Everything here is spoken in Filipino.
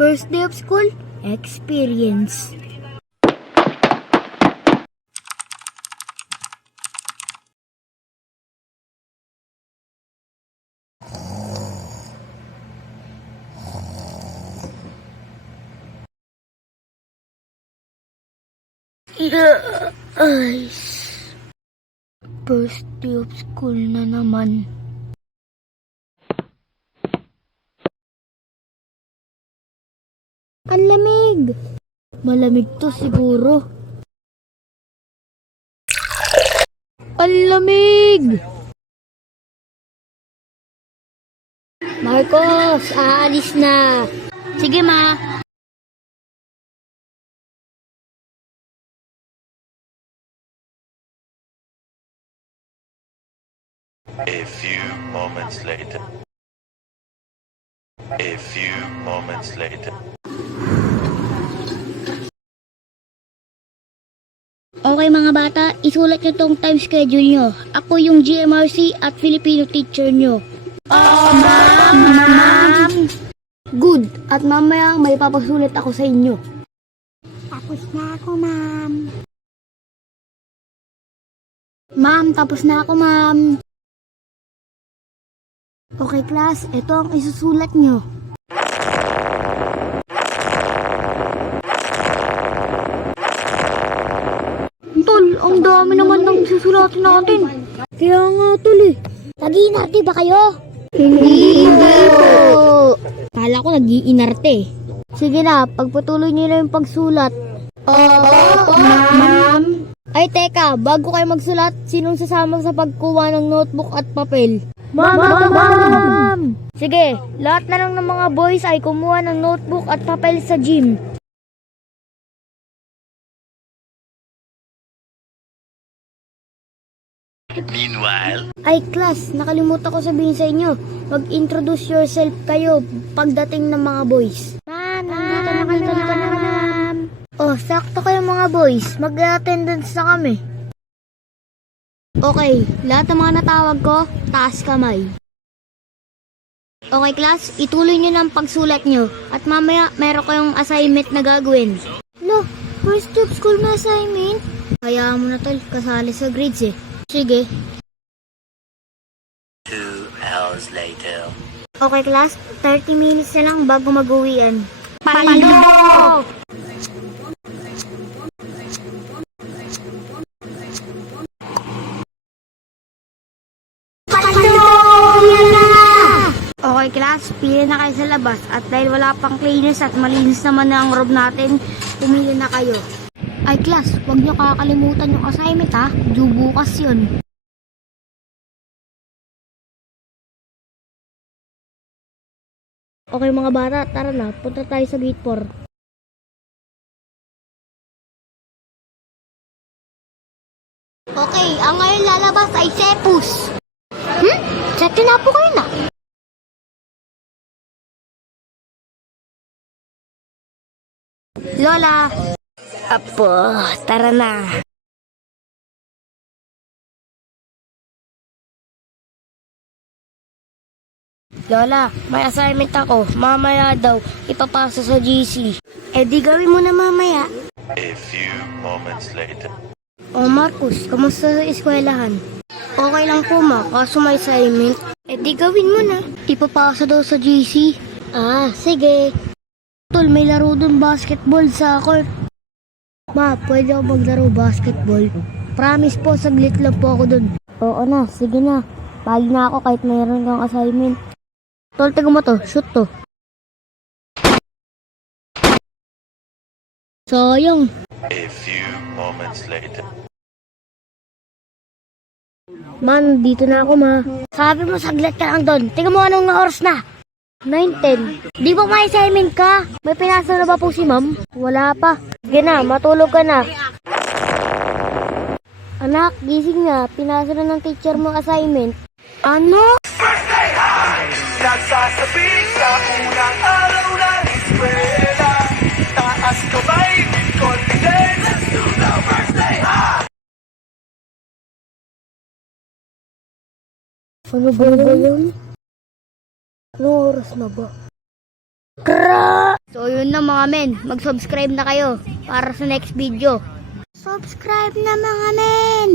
First day of school, experience. First day of school na naman. Ang lamig! Malamig to siguro. Ang lamig! Marcos, aalis na. Sige, ma. A few moments later. A few moments later. Okay mga bata, isulat nyo tong time schedule nyo. Ako yung GMRC at Filipino teacher nyo. Oh, ma'am! Good. At mamaya may papasulat ako sa inyo. Tapos na ako, ma'am. Ma'am, tapos na ako, ma'am. Okay, class. Ito ang isusulat nyo. Tol, ang dami naman ng susulatin natin. Kaya nga, tol eh. Nag-iinarte ba kayo? Hindi po. Kala ko nag-iinarte. Sige na, pagpatuloy niyo lang yung pagsulat. Oo, ma'am. Ay, teka, bago kayo magsulat, sinong sasama sa pagkuha ng notebook at papel? Ma'am! Sige, lahat na lang ng mga boys ay kumuha ng notebook at papel sa gym. Meanwhile, Ay, class, nakalimutan ko sabihin sa inyo. Mag-introduce yourself kayo pagdating ng mga boys. Ma'am, nandito na ma'am. Oh, sakto kayo mga boys. Mag-attendance na kami. Okay, lahat ng mga natawag ko, taas kamay. Okay, class, ituloy nyo ng pagsulat nyo. At mamaya, meron kayong assignment na gagawin. Lo, first day of school na assignment? Kaya mo na tol, kasali sa grades eh. Sige. 2 hours later. Okay, class, 30 minutes na lang bago mag-uwian. Palo! Okay, class, pili na kayo sa labas. At dahil wala pang cleaners at malinis naman na ang room natin, pumili na kayo. Ay, class, huwag nyo kakalimutan yung assignment ha. Due bukas yun. Okay mga bata, tara na. Punta tayo sa gate 4. Okay, ang ngayon lalabas ay Sepus. Check na po kayo na. Lola. Apo, tara na. Lola, may assignment ako. Mamaya daw, ipapasa sa GC. Eh di gawin mo na mamaya. A few moments later. O Marcos, kamusta sa eskwelahan? Okay lang po ma, kaso may assignment. Eh di gawin mo na. Ipapasa daw sa GC. Ah, sige. Tol, may laro dun basketball sa court. Ma, pwede ako maglaro basketball? Promise po, saglit lang po ako dun. Oo na, sige na. Pagi na ako kahit mayroon kang assignment. Tol, taga mo to. Shoot to. Sayang. A few moments later. Man, dito na ako ma. Sabi mo saglit ka lang doon. Tingnan mo anong oras na. 9:10. Di ba may assignment ka? May pinasa na ba po si ma'am? Wala pa. Sige na, matulog ka na. Anak, gising na. Pinasa na ng teacher mo assignment. Ano? Nagsasabik sa unang araw ng eskwela. Taas kamay with confidence. Let's do the first day, ha! Ano ba yun? Anong oras na ba? Kra! So yun mga men, mag-subscribe na kayo para sa next video. Subscribe na mga men!